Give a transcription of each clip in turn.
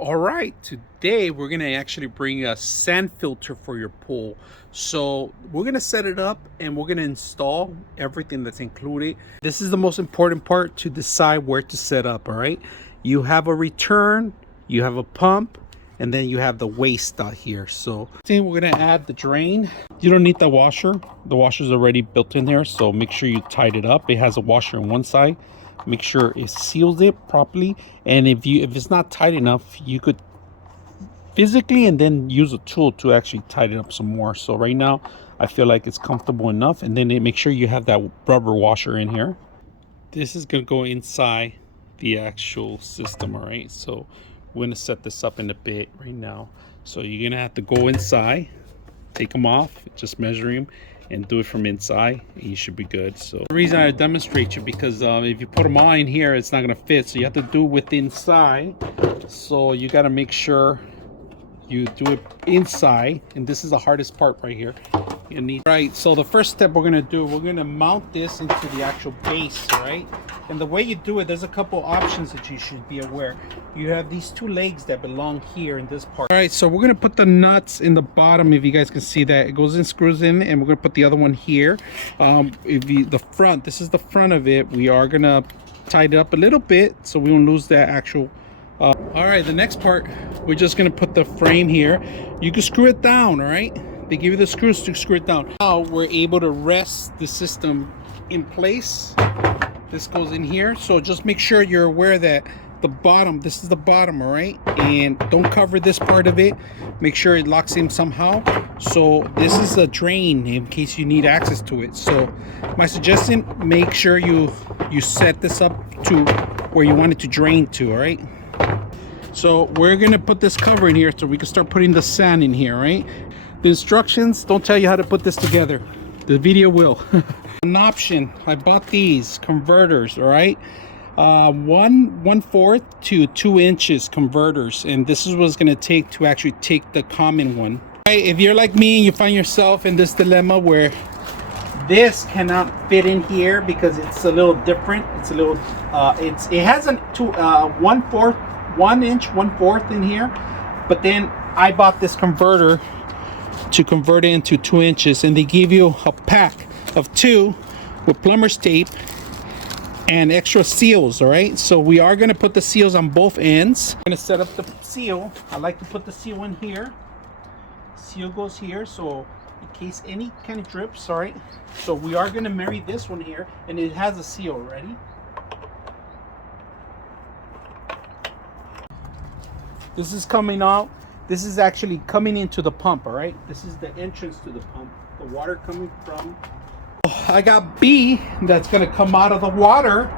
All right, today we're gonna actually bring a sand filter for your pool. So we're gonna set it up and we're gonna install everything that's included. This is the most important part to decide where to set up. All right, you have a return, you have a pump, and then you have the waste out here. So then we're gonna add the drain. You don't need the washer. The washer's already built in there, so make sure you tied it up. It has a washer on one side. Make sure it seals it properly, and if it's not tight enough, you could physically and then use a tool to actually tighten it up some more. So right now I feel like it's comfortable enough, and then make sure you have that rubber washer in here. This is going to go inside the actual system. All right, so we're going to set this up in a bit right now. So you're going to have to go inside, take them off, just measure them and do it from inside, and you should be good. So the reason I demonstrate you, because if you put them all in here, it's not gonna fit, so you have to do it with inside. So you got to make sure you do it inside, and this is the hardest part right here. You need, right, so the first step we're gonna do, we're gonna mount this into the actual base, right? And the way you do it, there's a couple options that you should be aware. You have these two legs that belong here in this part. All right, so we're gonna put the nuts in the bottom. If you guys can see that, it goes in, screws in, and we're gonna put the other one here. The front, this is the front of it. We are gonna tighten it up a little bit so we don't lose that actual. All right, the next part, we're just gonna put the frame here. You can screw it down, all right? They give you the screws to screw it down. Now we're able to rest the system in place. This goes in here, so just make sure you're aware that the bottom, this is the bottom, all right? And don't cover this part of it. Make sure it locks in somehow. So this is a drain in case you need access to it. So my suggestion, make sure you set this up to where you want it to drain to, all right? So we're gonna put this cover in here so we can start putting the sand in here, right? The instructions don't tell you how to put this together. The video will. An option, I bought these converters, all right? 1/4 to 2 inches converters, and this is what it's gonna take to actually take the common one. All right, if you're like me and you find yourself in this dilemma where this cannot fit in here because it's a little different, it's a little, it has a 1 inch 1/4 in here, but then I bought this converter to convert it into 2 inches, and they give you a pack of 2 with plumber's tape and extra seals. All right, so we are going to put the seals on both ends. I'm going to set up the seal. I like to put the seal in here. Seal goes here, so in case any kind of drips. All right, so we are going to marry this one here, and it has a seal already. This is coming out. This is actually coming into the pump, all right? This is the entrance to the pump. The water coming from. I got B that's gonna come out of the water.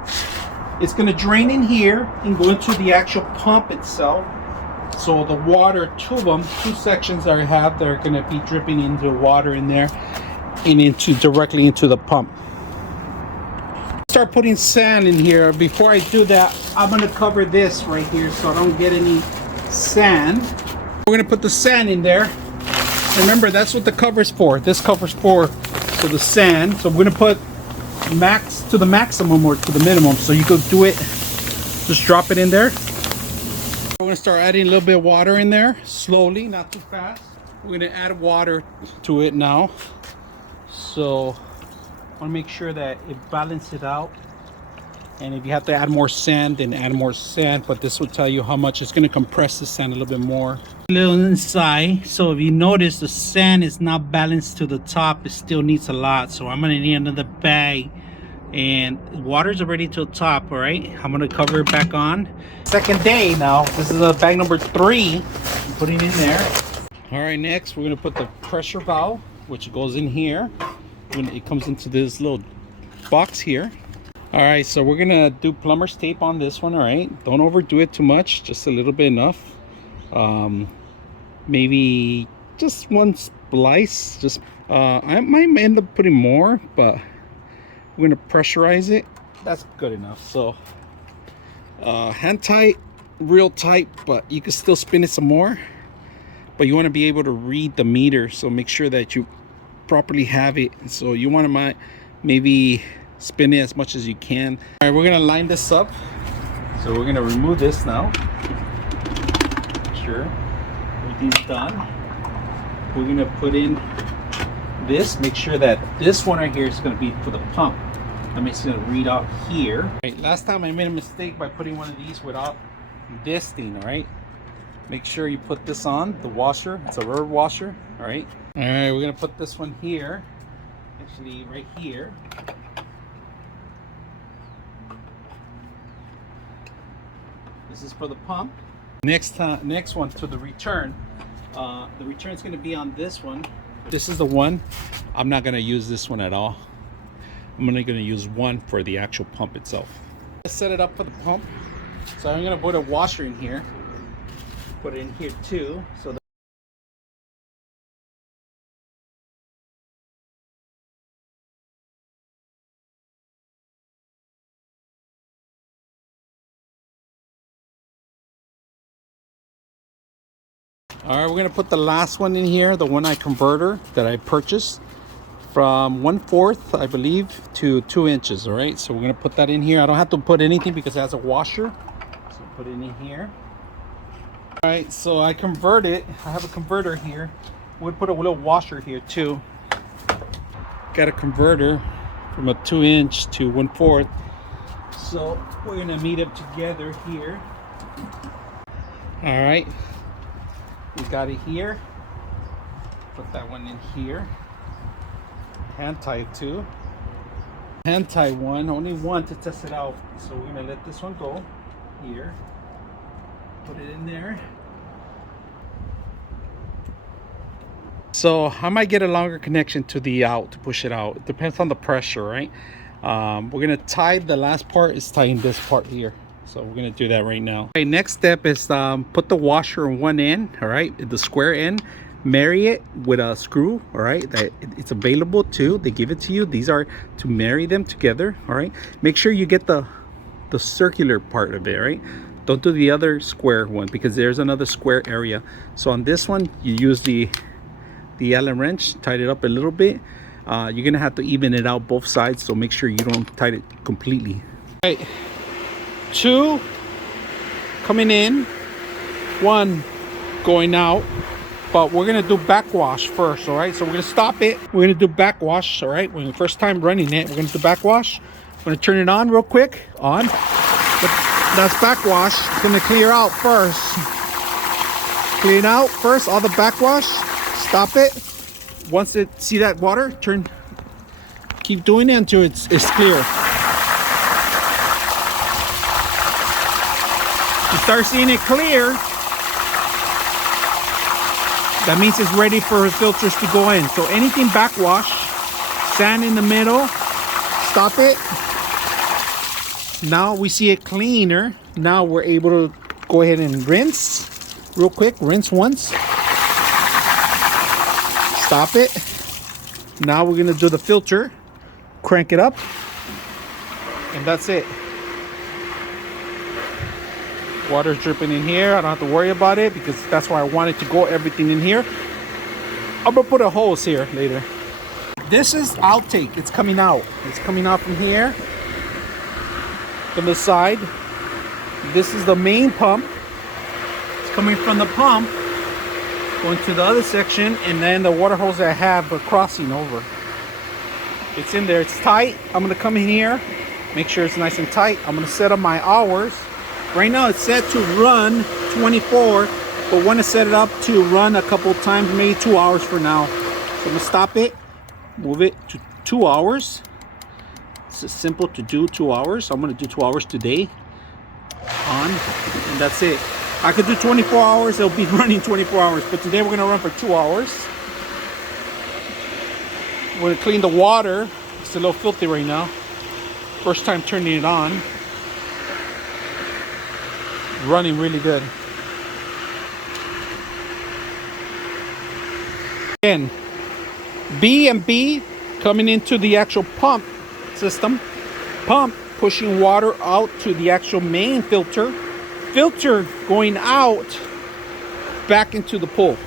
It's gonna drain in here and go into the actual pump itself. So the water, two sections that I have, they're gonna be dripping into water in there and directly into the pump. Start putting sand in here. Before I do that, I'm gonna cover this right here so I don't get any sand. We're gonna put the sand in there. Remember, that's what the cover's for. This cover's for the sand. So we're gonna put max to the maximum or to the minimum. So you could do it, just drop it in there. We're gonna start adding a little bit of water in there, slowly, not too fast. We're gonna add water to it now. So I wanna make sure that it balances it out. And if you have to add more sand, then add more sand, but this will tell you how much it's going to compress the sand a little bit more. A little inside, so if you notice the sand is not balanced to the top, it still needs a lot. So I'm going to need another bag, and water's already to the top. All right, I'm going to cover it back on. Second day now. This is bag number 3. I'm putting in there. All right, next we're going to put the pressure valve, which goes in here. It comes into this little box here. All right, so we're gonna do plumber's tape on this one. All right, don't overdo it too much, just a little bit enough. Maybe just one splice. Just I might end up putting more, but we're gonna pressurize it. That's good enough. So hand tight, real tight, but you can still spin it some more. But you want to be able to read the meter, so make sure that you properly have it. So you want to maybe spin it as much as you can. All right, we're gonna line this up. So we're gonna remove this now. sure everything's done, we're gonna put in this. Make sure that this one right here is gonna be for the pump. That makes it gonna read out here. Right, last time I made a mistake by putting one of these without this thing. All right, make sure you put this on the washer. It's a rubber washer. All right, we're gonna put this one here, actually right here. This is for the pump. Next one to the return. The return is going to be on this one. This is the one. I'm not going to use this one at all. I'm only going to use one for the actual pump itself. Let's set it up for the pump. So I'm going to put a washer in here. Put it in here too. So all right, we're gonna put the last one in here, the one converter that I purchased from 1/4, I believe, to 2 inches. All right, so we're gonna put that in here. I don't have to put anything because it has a washer, so put it in here. All right, so I convert it. I have a converter here. We'll put a little washer here too. Got a converter from a 2-inch to 1/4, so we're gonna meet up together here. All right. We got it here. Put that one in here. Hand tie too. Hand tie one, only one to test it out. So we're gonna let this one go here. Put it in there. So I might get a longer connection to the out to push it out. It depends on the pressure, right? We're gonna tie the last part is tying this part here. So we're gonna do that right now. Okay, next step is put the washer on one end, all right, the square end, marry it with a screw, all right, that it's available too. They give it to you. These are to marry them together, all right. Make sure you get the circular part of it, right? Don't do the other square one because there's another square area. So on this one, you use the Allen wrench, tied it up a little bit. You're gonna have to even it out both sides, so make sure you don't tie it completely. All right. 2 coming in, 1 going out, but we're gonna do backwash first. All right, so we're gonna stop it. We're gonna do backwash. All right, when the first time running it, we're gonna do backwash. I'm gonna turn it on real quick. On, but that's backwash. It's gonna clear out first. Clean out first all the backwash. Stop it. Once it see that water, turn. Keep doing it until it's clear. You start seeing it clear, that means it's ready for filters to go in. So anything backwash, sand in the middle, stop it. Now we see it cleaner. Now we're able to go ahead and rinse real quick. Rinse once. Stop it. Now we're gonna do the filter, crank it up, and that's it. Water's dripping in here. I don't have to worry about it because that's why I wanted to go everything in here. I'm gonna put a hose here later. This is outtake. It's coming out. It's coming out from here, from the side. This is the main pump. It's coming from the pump, going to the other section, and then the water hose that I have crossing over. It's in there. It's tight. I'm gonna come in here, make sure it's nice and tight. I'm gonna set up my hours. Right now it's set to run 24, but want to set it up to run a couple times, maybe 2 hours for now. So I'm gonna stop it, move it to 2 hours. It's simple to do 2 hours. I'm gonna do 2 hours today on, and that's it. I could do 24 hours, it'll be running 24 hours, but today we're gonna run for 2 hours. We're gonna clean the water. It's a little filthy right now. First time turning it on. Running really good. Again, B and B coming into the actual pump system. Pump pushing water out to the actual main filter. Filter going out back into the pool.